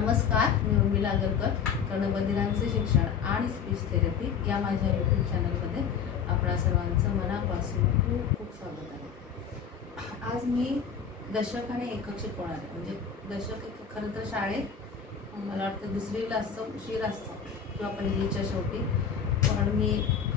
नमस्कार, मी उर्मिला आगरकर, कर्णबधिरांचे शिक्षण आणि स्पीच थेरपी या माझ्या यूट्यूब चॅनलमध्ये आपणा सर्वांचं मनापासून खूप खूप स्वागत आहे. आज मी दशक आणि एकक शिकवणार आहे. म्हणजे दशक एकक खरं तर शाळेत मला वाटतं दुसरीला असतं, उशीर असतं किंवा पहिलीच्या शेवटी, पण मी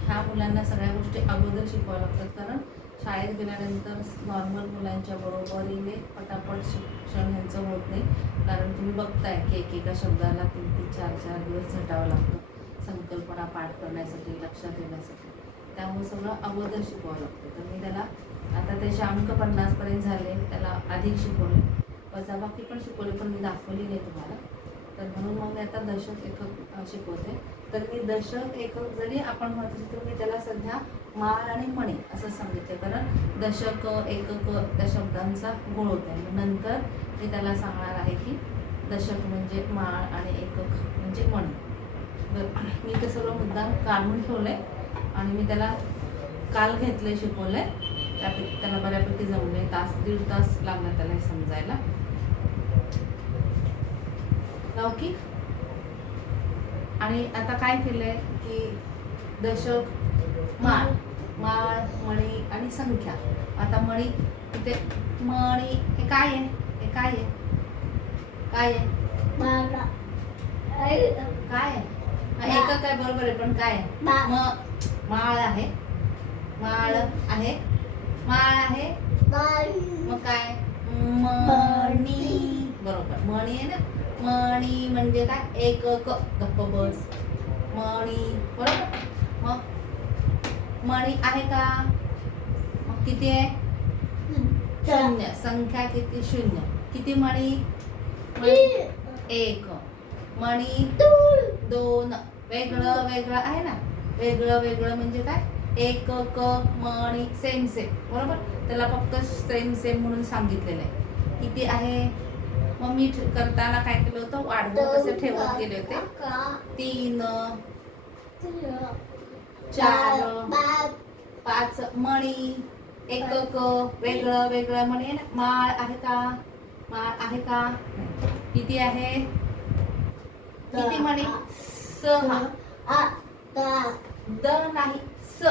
ह्या मुलांना सगळ्या गोष्टी अगोदर शिकवावं लागतात. कारण शाळेत गेल्यानंतर नॉर्मल मुलांच्या बरोबरीने पटापट शिक्षण ह्यांचं होत नाही. कारण तुम्ही बघताय की एकेका शब्दाला 3-3, 4-4 दिवस झटावं लागतं संकल्पना पाठ करण्यासाठी, लक्षात येण्यासाठी. त्यामुळे सगळं अगोदर शिकवावं लागतं. तर मी त्याला आता त्याचे अंक 50पर्यंत झाले, त्याला अधिक शिकवले, वजाबाकी पण शिकवले, पण मी दाखवली नाही तुम्हाला. तर म्हणून मग मी आता दशक एकक शिकवते. तर मी दशक एकक जरी आपण म्हटलं तर मी त्याला सध्या माळ आणि मणी असं सांगितलं, कारण दशक एकक त्या शब्दांचा गोळ होत आहे. नंतर मी त्याला सांगणार आहे की दशक म्हणजे माळ आणि एकक म्हणजे मणी. बरं, मी ते सगळं मुद्दाम काढून ठेवलं आहे आणि मी त्याला काल घेतलं शिकवलं आहे. त्याला बऱ्यापैकी जमले. दीड तास लागला त्याला हे समजायला. लौकिक. आणि आता काय केलंय की दशक, माळ, माळ, मणी आणि संख्या. आता मणी, इथे मणी हे काय आहे? हे काय आहे? काय आहे? काय आहे? एकक आहे, बरोबर आहे, पण काय आहे? माळ आहे, माळ आहे, माळ आहे, मग काय? मणी. बरोबर, मणी आहे ना. मणी म्हणजे काय? एकक. गप्प बस. मणी, बरोबर. मग मणी आहे का? मग किती आहे? शून्य. संख्या किती? शून्य. किती मणी? एक. मणी 2. वेगळं वेगळं आहे ना. वेगळं वेगळं म्हणजे काय? एकक, मणी सेम सेम, बरोबर. त्याला फक्त सेम सेम म्हणून सांगितलेलं आहे. किती आहे? मग मी करताना काय केलं होतं, वाढवून कसं ठेवत गेले होते. 3, 4, 5 मणी. एकक, वेगळं वेगळं मणी आहे ना. माळ आहे का? माळ आहे का? किती आहे? किती मणी? 6. द नाही, स.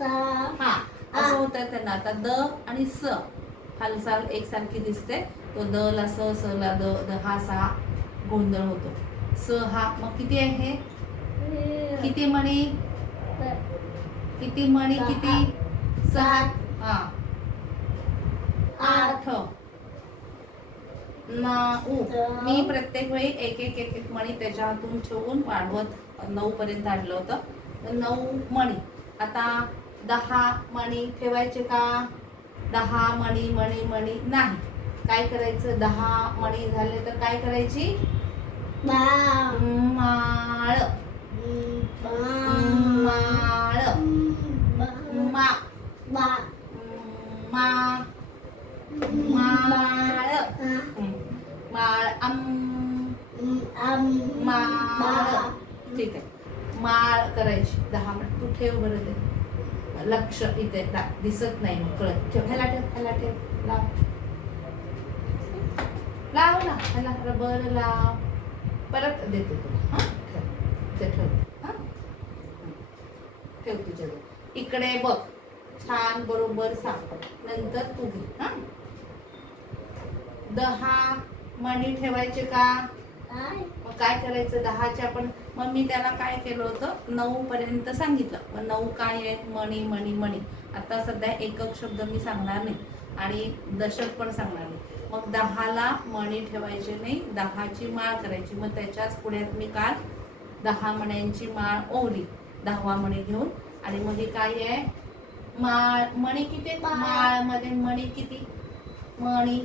हा, असं होतं त्यांना. आता द आणि स हालचाल एकसारखी दिसते. तो द ला स, स ला द, द हा सा गोंधळ होतो. स हा. मग किती आहे? किती मणी? किती मणी? किती? 7. हा, 8, 9. मी प्रत्येक वेळी एक एक एक एक मणी त्याच्या हातून ठेवून वाढवत 9 पर्यंत आणलं होतं. 9 मणी. आता 10 मणी ठेवायचे का? 10 मणी, मणी मणी नाही. काय करायचं? 10 मणी झाले तर काय करायची? माळ. माळ. मा. माळ. माळ. माळ. ठीक आहे. माळ करायची 10 मिनिट. तू ठेव बरं ते. लक्ष इथे दिसत नाही, मग कळत. ठेव, ह्याला ठेव, ह्याला ठेव. लाव, लाव ना ह्याला, रबर लाव. परत देते तुला. हा, ठेव, ठेव. हा, ठेव तुझ्या. इकडे बघ, छान बरोबर सांग. नंतर तू घे. हा, 10 मणी ठेवायचे का? मग काय करायचं? 10च्या आपण, मग मी त्याला काय केलं होतं, 9 पर्यंत सांगितलं. मग 9 काय आहे? मणी मणी मणी. आता सध्या एकक शब्द मी सांगणार नाही आणि दशक पण सांगणार नाही. मग 10ला मणी ठेवायचे नाही, 10ची माळ करायची. मग त्याच्याच पुढ्यात मी काल 10 मण्यांची माळ ओवली 10वा मणी घेऊन. आणि मग हे काय आहे? माळ. मणी किती? माळ मध्ये मणी किती? मणी,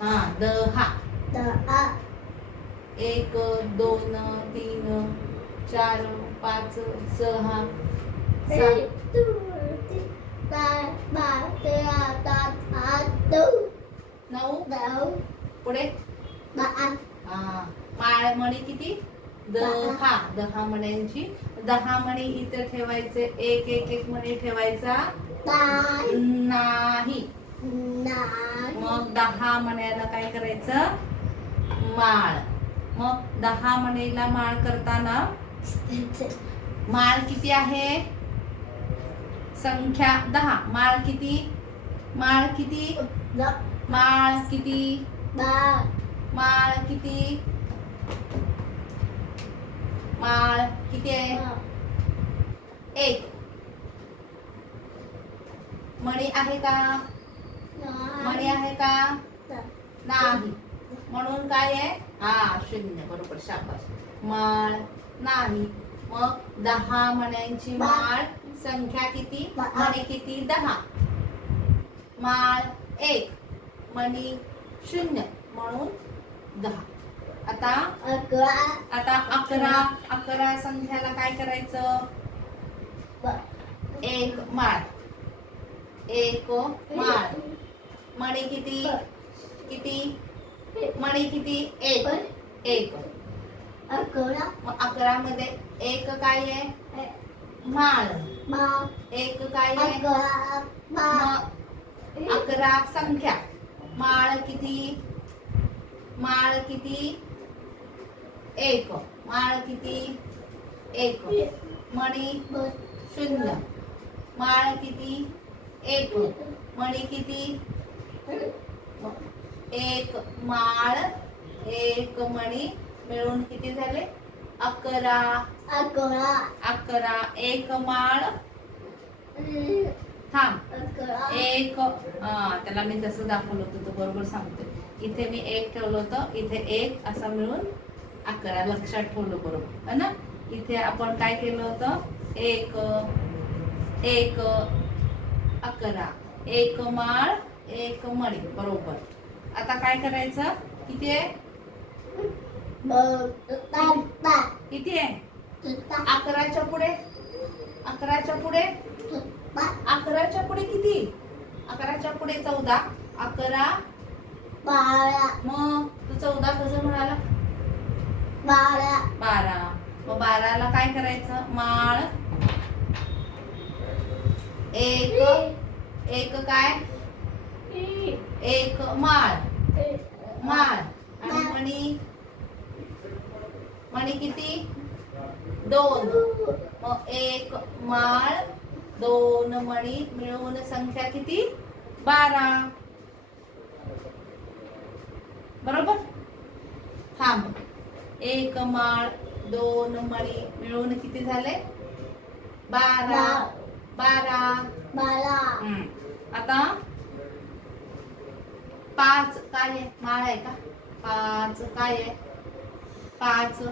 हा, 10. 1, 2, 3, 4, 5, 6, 7, 9. पुढे हा, माळ मणी किती? 10 मण्यांची. 10 मणी इथे ठेवायचे. एक एक एक मणी ठेवायचा नाही. मग 10 मण्याला काय करायचं? माळ. मग 10 मण्याला माळ करताना माळ किती आहे? संख्या 10. माळ किती? माळ किती? माळ किती? माळ किती? माळ किती आहे? 1. मणी आहे का? मणी आहे का? नाही. म्हणून काय आहे? हा, 0. बरोबर, शाबास. माळ नाही. मग 10 मण्यांची माळ संख्या किती? मणी किती? 10. माळ 1, मणी 0, म्हणून 10. आता 11 संख्याला काय करायचं? 1 माळ. 1 माळ. मणी किती? किती? मणी किती? 1. मग 11 मध्ये 1 काय आहे? माळ. 1 काय आहे? मग 11 संख्या. माळ किती? माळ किती? 1. माळ किती? 1. मणी 0. माळ किती? 1. मणी किती? 1 माळ 1 मणी मिळून किती झाले? 11. 1 माळ. थांब. 1, त्याला मी जसं दाखवलं होतं तो बरोबर सांगते. इथे मी 1 ठेवलं होतं, इथे 1 असं मिळून 11 लक्षात ठेवलं बरोबर है ना. इथे आपण काय केलं होतं? 1 11. 1 माळ 1 मणी बरोबर. आता काय करायचं? किती आहे? किती आहे? 11च्या पुढे? 11च्या पुढे? 11च्या पुढे किती? 11च्या पुढे 14. 11 मग तू 14 कसं म्हणाला? 12. मग 12ला काय करायचं? माळ 1 काय? 1 माळ. आणि मणी किती? 2. मग 1 माळ 2 मणी मिळून संख्या किती? 12. बरोबर. थांब. 1 माळ 2 मणी मिळून किती झाले? 12. आता 5 काय आहे? माळ आहे का? 5 काय आहे? 5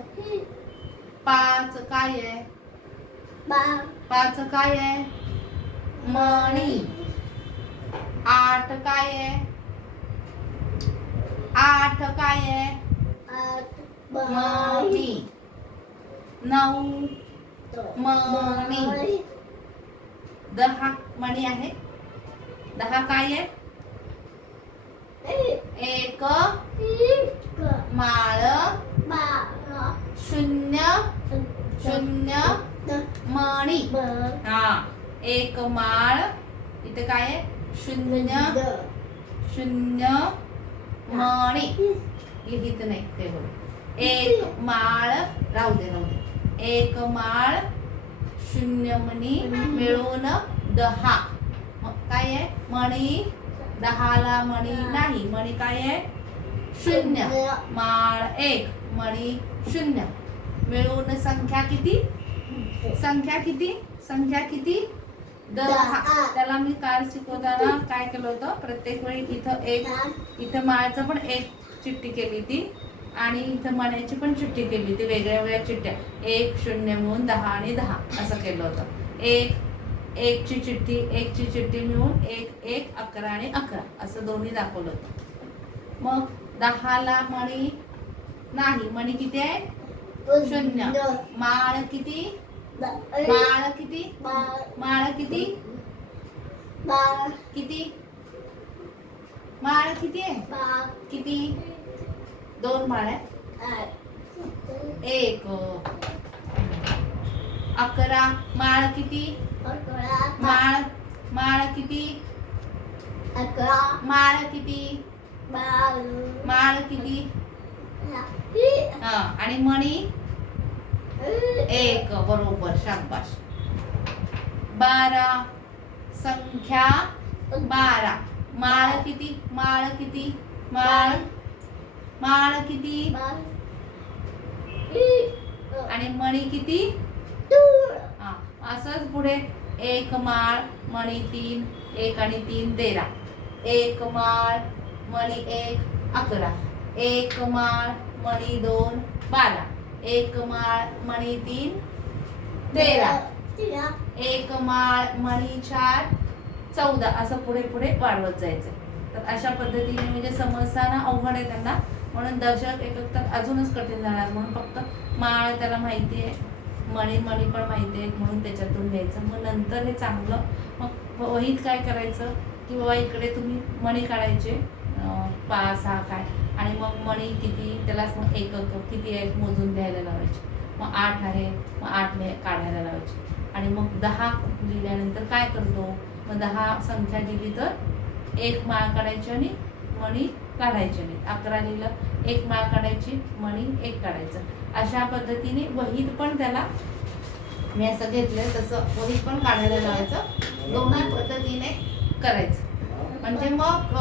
काय आहे? 5 काय आहे? मणी. 8 काय आहे? 8 काय आहे? मणी. 9 मणी. 10 मणी आहे. 10 काय आहे? 1 माळ 0 मणी. हा, 1 माळ इथे काय आहे? 0 मणी. लिहित नाही ते बघ. 1 माळ राहू दे. 1 माळ 0 मणी मिळून 10. मग काय आहे? मणी 10ला मणी नाही. मणी काय आहे? 0. माळ 1 मणी 0 मिळून संख्या किती? संख्या किती? 10. त्याला मी काल शिकवताना काय केलं होतं? प्रत्येक वेळी इथं माळचं पण 1 चिठ्ठी केली ती आणि इथं मण्याची पण चिठ्ठी केली ती. वेगळ्या चिठ्ठ्या 1 0 मिळून 10 आणि 10 असं केलं होतं. 1 ची चिठ्ठी मिळून 1 11 आणि 11 असं दोन्ही दाखवलं होतं. मग 10ला मणी नाही. मणी किती आहे? 0. माळ किती? माळ किती? माळ किती? माळ किती आहे? किती? 2 माळ आहे. 1 11. माळ किती? माळ किती? 11 माळ किती? 12 माळ किती? हा आणि मणी? एक. बरोबर, शाबाश. 12 संख्या 12. माळ किती? माळ किती? माळ माळ किती? आणि मणी किती? हा असंच पुढे. एक माळ मणी 3. 1 आणि 3 13. एक माळ मणी 1 11. एक माळ मणी 2 12. एक माळ मणी 3 13. एक माळ मणी 4 14. असं पुढे पुढे वाढवत जायचं. तर अशा पद्धतीने म्हणजे समजताना अवघड आहे त्यांना, म्हणून दशक एकक तर अजूनच कठीण जाणार. म्हणून फक्त माळ त्याला माहिती आहे, मणी पण माहिती आहे, म्हणून त्याच्यातून घ्यायचं. मग नंतर हे चांगलं मग वहीत काय करायचं की बाबा इकडे तुम्ही मणी काढायचे 5 6 काय, आणि मग मणी किती त्यालाच मग एकक किती आहे मोजून द्यायला लावायचे. मग 8 आहे, मग 8 काढायला लावायचे. आणि मग 10 लिहिल्यानंतर काय करतो, मग 10 संख्या दिली तर 1 माळ काढायची आणि मणी काढायचे नाही. 11 लिहिलं 1 माळ काढायची, मणी 1 काढायचं. अशा पद्धतीने वहीत पण त्याला मी असं घेतलंय तसं वहीत पण काढायला लावायचं. दोन्ही पद्धतीने करायचं, म्हणजे मग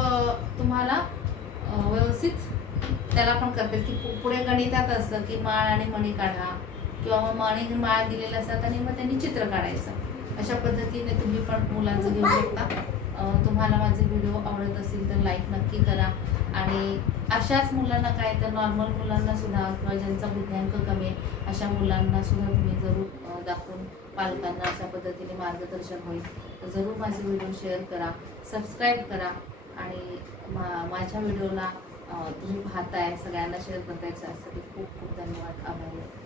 तुम्हाला व्यवस्थित त्याला पण करते की पुढे गणितात असतं की माळ आणि मणी काढा, किंवा मग मणी माळ दिलेले असतात आणि मग त्यांनी चित्र काढायचं. अशा पद्धतीने तुम्ही पण मुलांचं घेऊ शकता. तुम्हाला माझे व्हिडिओ आवडत असतील तर लाईक नक्की करा. आणि अशाच मुलांना काय तर नॉर्मल मुलांना सुद्धा किंवा ज्यांचा बुद्ध्यांक कमी आहे अशा मुलांना सुद्धा तुम्ही जरूर दाखवून पालकांना अशा पद्धतीने मार्गदर्शन होईल. तर जरूर माझे व्हिडिओ शेअर करा, सबस्क्राईब करा. आणि माझ्या व्हिडिओला तुम्ही पाहताय, सगळ्यांना शेअर करताय, त्यासाठी खूप खूप धन्यवाद, आभारी आहे.